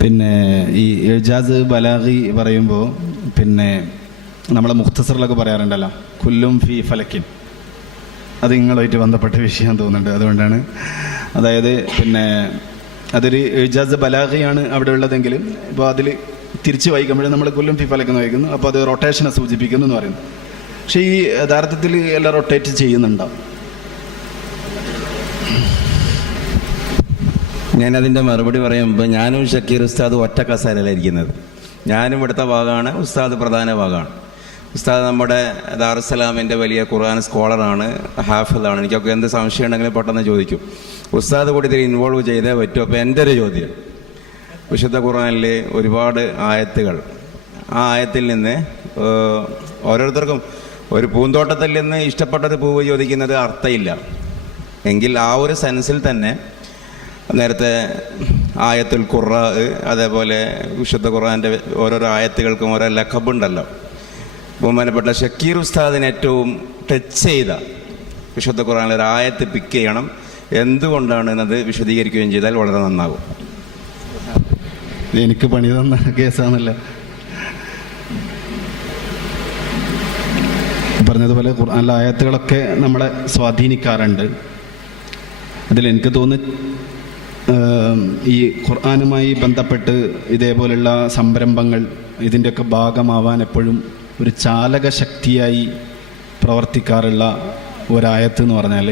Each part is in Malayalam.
പിന്നെ ഈ ഇജാസ് ബലാഗി പറയുമ്പോൾ പിന്നെ നമ്മളെ മുഖ്തസറിലൊക്കെ പറയാറുണ്ടല്ലോ, കുല്ലും ഫി ഫലക്കിൻ. അത് നിങ്ങളുമായിട്ട് ബന്ധപ്പെട്ട വിഷയം തോന്നുന്നുണ്ട്, അതുകൊണ്ടാണ്. അതായത് പിന്നെ അതൊരു ഇജാസ് ബലാഗിയാണ് അവിടെ ഉള്ളതെങ്കിൽ ഇപ്പോൾ അതിൽ തിരിച്ച് വായിക്കുമ്പോഴേ നമ്മൾ കുല്ലും ഫി ഫലക്കെന്ന് വായിക്കുന്നു, അപ്പോൾ അത് റൊട്ടേഷനെ സൂചിപ്പിക്കുന്നു എന്ന് പറയുന്നു. പക്ഷേ ഈ യഥാർത്ഥത്തിൽ എല്ലാം റൊട്ടേറ്റ് ചെയ്യുന്നുണ്ടാവും. ഞാനതിൻ്റെ മറുപടി പറയുമ്പോൾ ഞാനും ഷക്കീർ ഉസ്താദ് ഒറ്റ കസേരയിലായിരിക്കുന്നത്. ഞാനും ഇവിടുത്തെ ഭാഗമാണ്, ഉസ്താദ് പ്രധാന ഭാഗമാണ്. ഉസ്താദ് നമ്മുടെ ദാറുസ്സലാമിൻ്റെ വലിയ ഖുർആൻ സ്കോളറാണ്, ഹാഫിളാണ്. എനിക്കൊക്കെ എന്ത് സംശയം ഉണ്ടെങ്കിലും പെട്ടെന്ന് ചോദിക്കും. ഉസ്താദ് കൂടി ഇതിൽ ഇൻവോൾവ് ചെയ്തേ പറ്റും. അപ്പോൾ എൻ്റെ ഒരു ചോദ്യം, വിശുദ്ധ ഖുർആനിൽ ഒരുപാട് ആയത്തുകൾ, ആ ആയത്തിൽ നിന്ന് ഓരോരുത്തർക്കും ഒരു പൂന്തോട്ടത്തിൽ നിന്ന് ഇഷ്ടപ്പെട്ടൊരു പൂവ് ചോദിക്കുന്നത് അർത്ഥമില്ല എങ്കിൽ ആ ഒരു സെൻസിൽ തന്നെ നേരത്തെ ആയത്തുൽ ഖുർആ, അതേപോലെ വിശുദ്ധ ഖുർആൻ്റെ ഓരോരോ ആയത്തുകൾക്കും ഓരോ ലഖബുണ്ടല്ലോ. ബഹുമാനപ്പെട്ട ഷക്കീർ ഉസ്താദിന് ഏറ്റവും ടച്ച് ചെയ്ത വിശുദ്ധ ഖുർആനിലെ ഒരു ആയത്ത് പിക്ക് ചെയ്യണം, എന്തുകൊണ്ടാണ് എന്നത് വിശദീകരിക്കുകയും ചെയ്താൽ വളരെ നന്നാകും. എനിക്ക് പണി തന്ന കേസാണല്ല. പറഞ്ഞതുപോലെ ഖുർആനിലെ ആയത്തുകളൊക്കെ നമ്മളെ സ്വാധീനിക്കാറുണ്ട്. അതിലെനിക്ക് തോന്നുന്നു ഈ ഖുർആനുമായി ബന്ധപ്പെട്ട് ഇതേപോലുള്ള സംരംഭങ്ങൾ ഇതിൻ്റെയൊക്കെ ഭാഗമാവാൻ എപ്പോഴും ഒരു ചാലക ശക്തിയായി പ്രവർത്തിക്കാറുള്ള ഒരായത്ത് എന്ന് പറഞ്ഞാൽ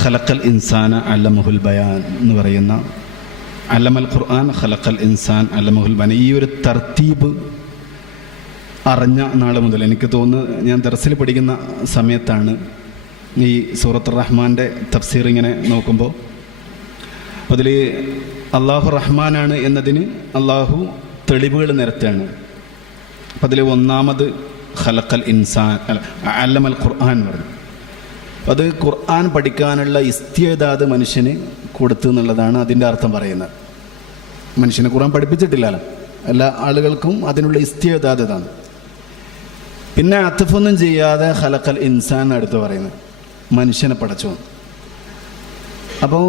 ഖലഖൽ ഇൻസാന അല്ലമഹുൽ ബയാൻ എന്ന് പറയുന്ന, അല്ലമൽ ഖുർആൻ ഖലഖൽ ഇൻസാൻ അല്ലമഹുൽ ബയാൻ. ഈ ഒരു തർത്തീബ് അറിഞ്ഞ നാൾ മുതൽ എനിക്ക് തോന്നുന്നു, ഞാൻ ദർസിൽ പഠിക്കുന്ന സമയത്താണ് ഈ സൂറത്തുർ റഹ്മാൻ്റെ തഫ്സീർ ഇങ്ങനെ നോക്കുമ്പോൾ അതിൽ അള്ളാഹു റഹ്മാനാണ് എന്നതിന് അള്ളാഹു തെളിവുകൾ നിരത്താണ്. അപ്പം അതിൽ ഒന്നാമത് ഖലഖൽ ഇൻസാൻ അല്ലമൽ ഖുർആൻ പറഞ്ഞു. അത് ഖുർആൻ പഠിക്കാനുള്ള ഇസ്തിഅദാദ് മനുഷ്യന് കൊടുത്തു എന്നുള്ളതാണ് അതിൻ്റെ അർത്ഥം പറയുന്നത്. മനുഷ്യനെ ഖുർആൻ പഠിപ്പിച്ചിട്ടില്ലല്ലോ, എല്ലാ ആളുകൾക്കും അതിനുള്ള ഇസ്തിഅദാദ് ഇതാണ്. പിന്നെ അത്ഫൊന്നും ചെയ്യാതെ ഖലഖൽ ഇൻസാൻ അടുത്ത് പറയുന്നത് മനുഷ്യനെ പടച്ചു. അപ്പോൾ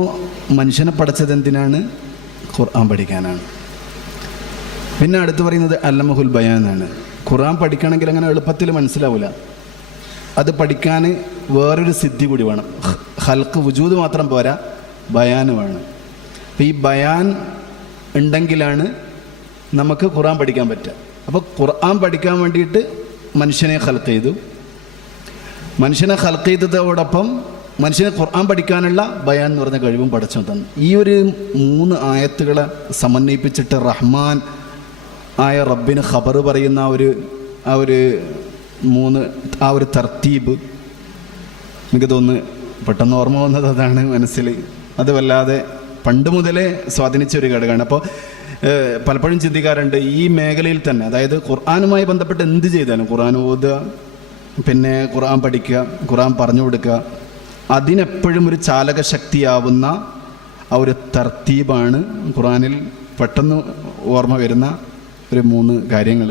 മനുഷ്യനെ പടച്ചത് എന്തിനാണ്? ഖുർആൻ പഠിക്കാനാണ്. പിന്നെ അടുത്ത് പറയുന്നത് അല്ലമഹുൽ ബയാനാണ്. ഖുർആൻ പഠിക്കണമെങ്കിൽ അങ്ങനെ എളുപ്പത്തിൽ മനസ്സിലാവില്ല, അത് പഠിക്കാൻ വേറൊരു സിദ്ധി കൂടി വേണം. ഖൽഖ് വുജൂദ് മാത്രം പോരാ, ബയാൻ വേണം. അപ്പോൾ ഈ ബയാൻ ഉണ്ടെങ്കിലാണ് നമുക്ക് ഖുർആൻ പഠിക്കാൻ പറ്റുക. അപ്പോൾ ഖുർആൻ പഠിക്കാൻ വേണ്ടിയിട്ട് മനുഷ്യനെ ഖൽഖ് ചെയ്തു. മനുഷ്യനെ ഖൽഖ് ചെയ്തതോടൊപ്പം മനുഷ്യനെ ഖുർആൻ പഠിക്കാനുള്ള ബയാൻ എന്ന് പറഞ്ഞ കഴിവും പടച്ചു തന്നു. ഈ ഒരു 3 ആയത്തുകളെ സമന്വയിപ്പിച്ചിട്ട് റഹ്മാൻ ആയ റബ്ബിന് ഖബർ പറയുന്ന ആ ഒരു തർത്തീബ് എനിക്ക് തോന്നുന്നു പെട്ടെന്ന് ഓർമ്മ വന്നത് അതാണ് മനസ്സിൽ. അത് വല്ലാതെ പണ്ട് മുതലേ സ്വാധീനിച്ച ഒരു ഘടകമാണ്. അപ്പോൾ പലപ്പോഴും ചിന്തിക്കാറുണ്ട് ഈ മേഖലയിൽ തന്നെ, അതായത് ഖുർആനുമായി ബന്ധപ്പെട്ട് എന്ത് ചെയ്താലും, ഖുർആൻ ഓതുക, പിന്നെ ഖുർആൻ പഠിക്കുക, ഖുർആൻ പറഞ്ഞു കൊടുക്കുക, അതിനെപ്പോഴും ഒരു ചാലക ശക്തിയാവുന്ന ആ ഒരു തർത്തീബാണ് ഖുർആനിൽ പെട്ടെന്ന് ഓർമ്മ വരുന്ന ഒരു 3 കാര്യങ്ങൾ.